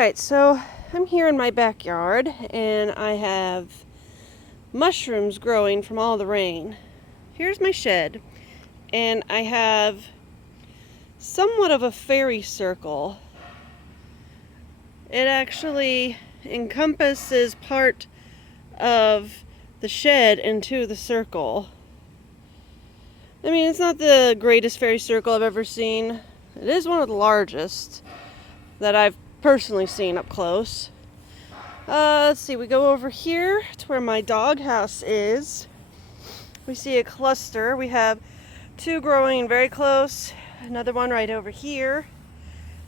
Alright, so I'm here in my backyard and I have mushrooms growing from all the rain. Here's my shed, and I have somewhat of a fairy circle. It actually encompasses part of the shed into the circle. I mean, it's not the greatest fairy circle I've ever seen. It is one of the largest that I've personally seen up close. Let's see, we go over here to where my doghouse is. We see a cluster. We have two growing very close, another one right over here.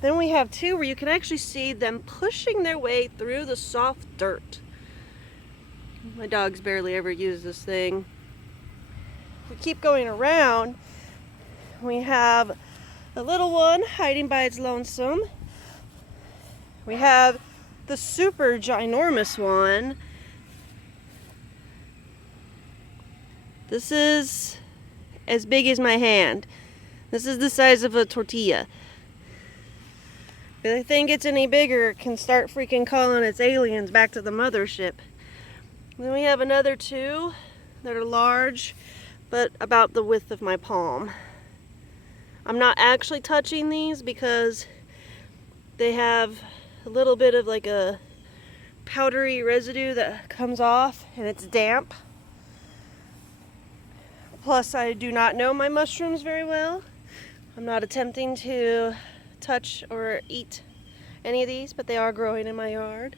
Then we have two where you can actually see them pushing their way through the soft dirt. My dogs barely ever use this thing. We keep going around. We have a little one hiding by its lonesome. We have the super ginormous one. This is as big as my hand. This is the size of a tortilla. If I think it's any bigger, it can start freaking calling its aliens back to the mothership. Then we have another two that are large, but about the width of my palm. I'm not actually touching these because they have a little bit of like a powdery residue that comes off and it's damp. Plus, I do not know my mushrooms very well. I'm not attempting to touch or eat any of these, but they are growing in my yard.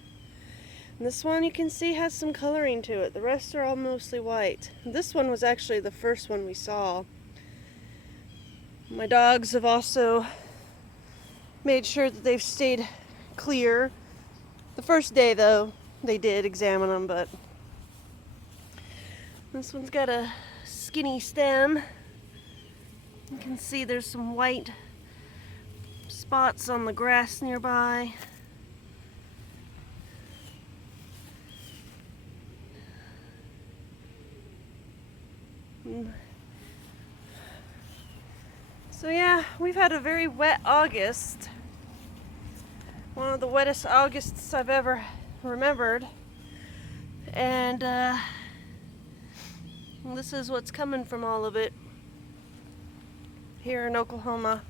And this one you can see has some coloring to it. The rest are all mostly white. This one was actually the first one we saw. My dogs have also made sure that they've stayed clear. The first day, though, they did examine them, but this one's got a skinny stem. You can see there's some white spots on the grass nearby. So yeah, we've had a very wet August. One of the wettest Augusts I've ever remembered. And this is what's coming from all of it here in Oklahoma.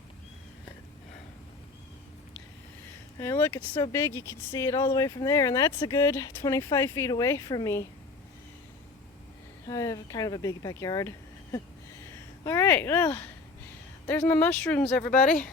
And look, it's so big you can see it all the way from there, and that's a good 25 feet away from me. I have kind of a big backyard. Alright, well, there's my mushrooms, everybody.